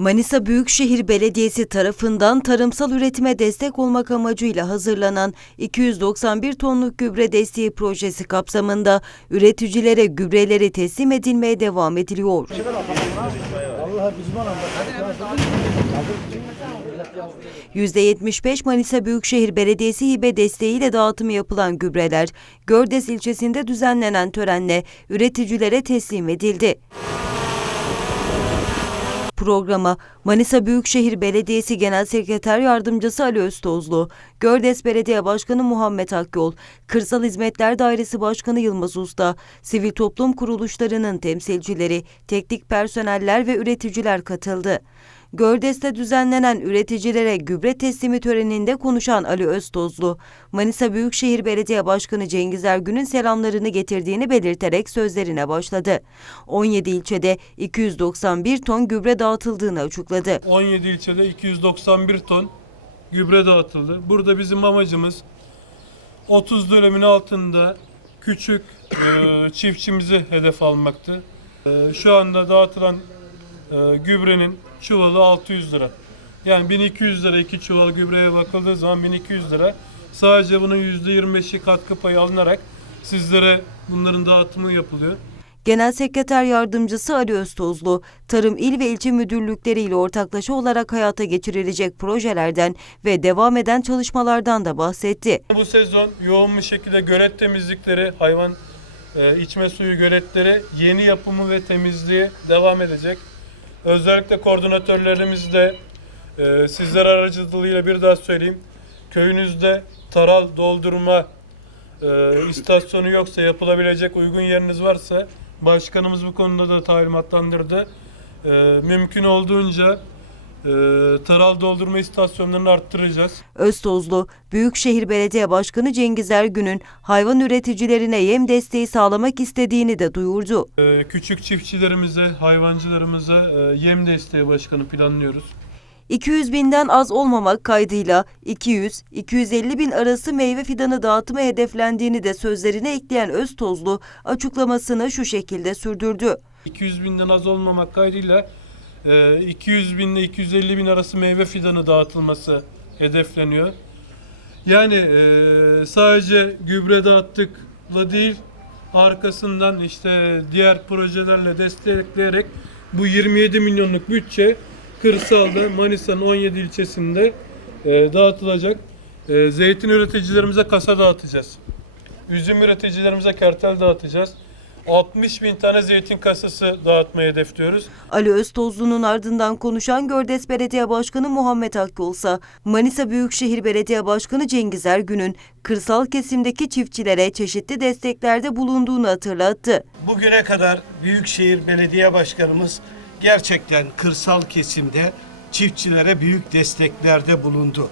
Manisa Büyükşehir Belediyesi tarafından tarımsal üretime destek olmak amacıyla hazırlanan 291 tonluk gübre desteği projesi kapsamında üreticilere gübreleri teslim edilmeye devam ediliyor. %75 Manisa Büyükşehir Belediyesi hibe desteğiyle dağıtımı yapılan gübreler, Gördes ilçesinde düzenlenen törenle üreticilere teslim edildi. Programa Manisa Büyükşehir Belediyesi Genel Sekreter Yardımcısı Ali Öztozlu, Gördes Belediye Başkanı Muhammed Akyol, Kırsal Hizmetler Dairesi Başkanı Yılmaz Usta, sivil toplum kuruluşlarının temsilcileri, teknik personeller ve üreticiler katıldı. Gördes'te düzenlenen üreticilere gübre teslimi töreninde konuşan Ali Öztozlu, Manisa Büyükşehir Belediye Başkanı Cengiz Ergün'ün selamlarını getirdiğini belirterek sözlerine başladı. 17 ilçede 291 ton gübre dağıtıldığını açıkladı. 17 ilçede 291 ton gübre dağıtıldı. Burada bizim amacımız 30 dönemin altında küçük e, çiftçimizi hedef almaktı. E, şu anda dağıtılan e, gübrenin çuvalı 600 lira. Yani 1200 lira iki çuval gübreye bakıldığı zaman 1200 lira. Sadece bunun %25'i katkı payı alınarak sizlere bunların dağıtımı yapılıyor. Genel Sekreter Yardımcısı Ali Öztozlu, Tarım İl ve İlçe Müdürlükleri ile ortaklaşa olarak hayata geçirilecek projelerden ve devam eden çalışmalardan da bahsetti. Bu sezon yoğun bir şekilde gölet temizlikleri, hayvan e, içme suyu göletleri yeni yapımı ve temizliği devam edecek. Özellikle koordinatörlerimizle e, sizler aracılığıyla bir daha söyleyeyim. Köyünüzde taral doldurma e, istasyonu yoksa yapılabilecek uygun yeriniz varsa başkanımız bu konuda da talimatlandırdı. E, mümkün olduğunca taral doldurma istasyonlarını arttıracağız. Öztozlu, Büyükşehir Belediye Başkanı Cengiz Ergün'ün hayvan üreticilerine yem desteği sağlamak istediğini de duyurdu. Ee, Küçük çiftçilerimize, hayvancılarımıza e, yem desteği başkanı planlıyoruz. 200 binden az olmamak kaydıyla 200-250 bin arası meyve fidanı dağıtımı hedeflendiğini de sözlerine ekleyen Öztozlu açıklamasını şu şekilde sürdürdü. 200 binden az olmamak kaydıyla 200 bin ile 250 bin arası meyve fidanı dağıtılması hedefleniyor. Yani e, sadece gübre dağıttıkla değil, arkasından işte diğer projelerle destekleyerek bu 27 milyonluk bütçe kırsalda Manisa'nın 17 ilçesinde e, dağıtılacak. E, zeytin üreticilerimize kasa dağıtacağız. Üzüm üreticilerimize kertel dağıtacağız. 60 bin tane zeytin kasası dağıtmayı hedefliyoruz. Ali Öztozlu'nun ardından konuşan Gördes Belediye Başkanı Muhammed Akyol ise Manisa Büyükşehir Belediye Başkanı Cengiz Ergün'ün kırsal kesimdeki çiftçilere çeşitli desteklerde bulunduğunu hatırlattı. Bugüne kadar Büyükşehir Belediye Başkanımız gerçekten kırsal kesimde çiftçilere büyük desteklerde bulundu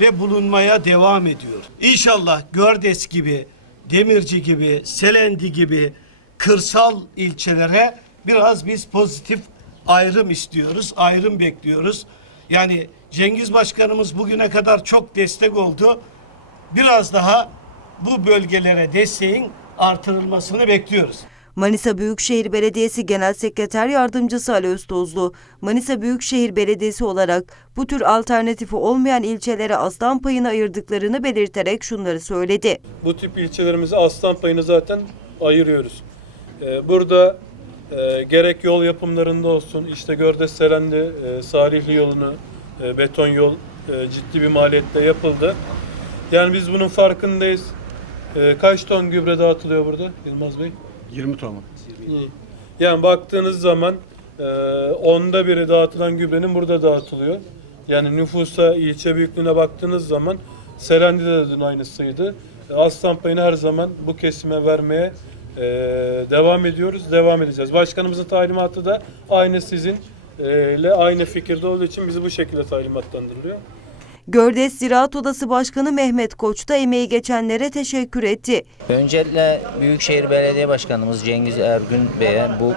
ve bulunmaya devam ediyor. İnşallah Gördes gibi, Demirci gibi, Selendi gibi kırsal ilçelere biraz biz pozitif ayrım istiyoruz, ayrım bekliyoruz. Yani Cengiz Başkanımız bugüne kadar çok destek oldu. Biraz daha bu bölgelere desteğin artırılmasını bekliyoruz. Manisa Büyükşehir Belediyesi Genel Sekreter Yardımcısı Ali Öztozlu, Manisa Büyükşehir Belediyesi olarak bu tür alternatifi olmayan ilçelere aslan payını ayırdıklarını belirterek şunları söyledi. Bu tip ilçelerimize aslan payını zaten ayırıyoruz. Ee, burada e, gerek yol yapımlarında olsun, işte Gördes Serendi, e, Salihli yolunu, e, beton yol e, ciddi bir maliyetle yapıldı. Yani biz bunun farkındayız. E, kaç ton gübre dağıtılıyor burada Yılmaz Bey? 20 ton mu? Yani baktığınız zaman e, onda biri dağıtılan gübrenin burada dağıtılıyor. Yani nüfusa, ilçe büyüklüğüne baktığınız zaman Serendi'de de dün aynısıydı. E, Aslan payını her zaman bu kesime vermeye e, devam ediyoruz, devam edeceğiz. Başkanımızın talimatı da aynı sizin e, ile aynı fikirde olduğu için bizi bu şekilde talimatlandırılıyor. Gördes Ziraat Odası Başkanı Mehmet Koç da emeği geçenlere teşekkür etti. Öncelikle Büyükşehir Belediye Başkanımız Cengiz Ergün Bey'e bu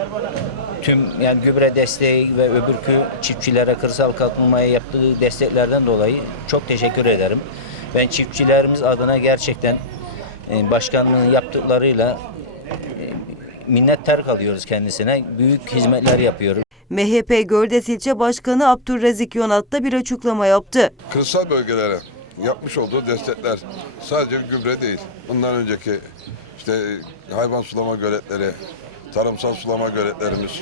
tüm yani gübre desteği ve öbürkü çiftçilere kırsal kalkınmaya yaptığı desteklerden dolayı çok teşekkür ederim. Ben çiftçilerimiz adına gerçekten e, başkanlığın yaptıklarıyla minnettar kalıyoruz kendisine. Büyük hizmetler yapıyor. MHP Gördes İlçe Başkanı Abdurrezik Yonat da bir açıklama yaptı. kırsal bölgelere yapmış olduğu destekler sadece gübre değil. Bundan önceki işte hayvan sulama göletleri, tarımsal sulama göletlerimiz,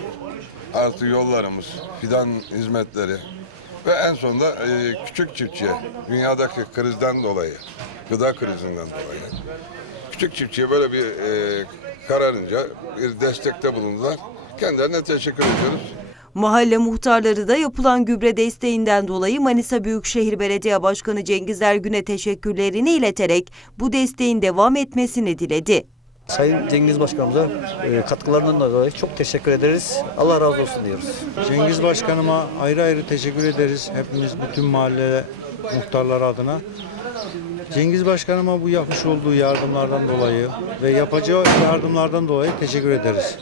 artı yollarımız, fidan hizmetleri ve en sonunda e, küçük çiftçiye dünyadaki krizden dolayı, gıda krizinden dolayı küçük çiftçiye böyle bir e, kararınca bir destekte bulundular. Kendilerine teşekkür ediyoruz. Mahalle muhtarları da yapılan gübre desteğinden dolayı Manisa Büyükşehir Belediye Başkanı Cengiz Ergün'e teşekkürlerini ileterek bu desteğin devam etmesini diledi. Sayın Cengiz Başkanımıza e, katkılarından dolayı çok teşekkür ederiz. Allah razı olsun diyoruz. Cengiz Başkanıma ayrı ayrı teşekkür ederiz. Hepimiz bütün mahalle muhtarları adına. Cengiz Başkanıma bu yapmış olduğu yardımlardan dolayı ve yapacağı yardımlardan dolayı teşekkür ederiz.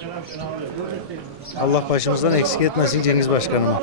Allah başımızdan eksik etmesin Cengiz Başkanıma.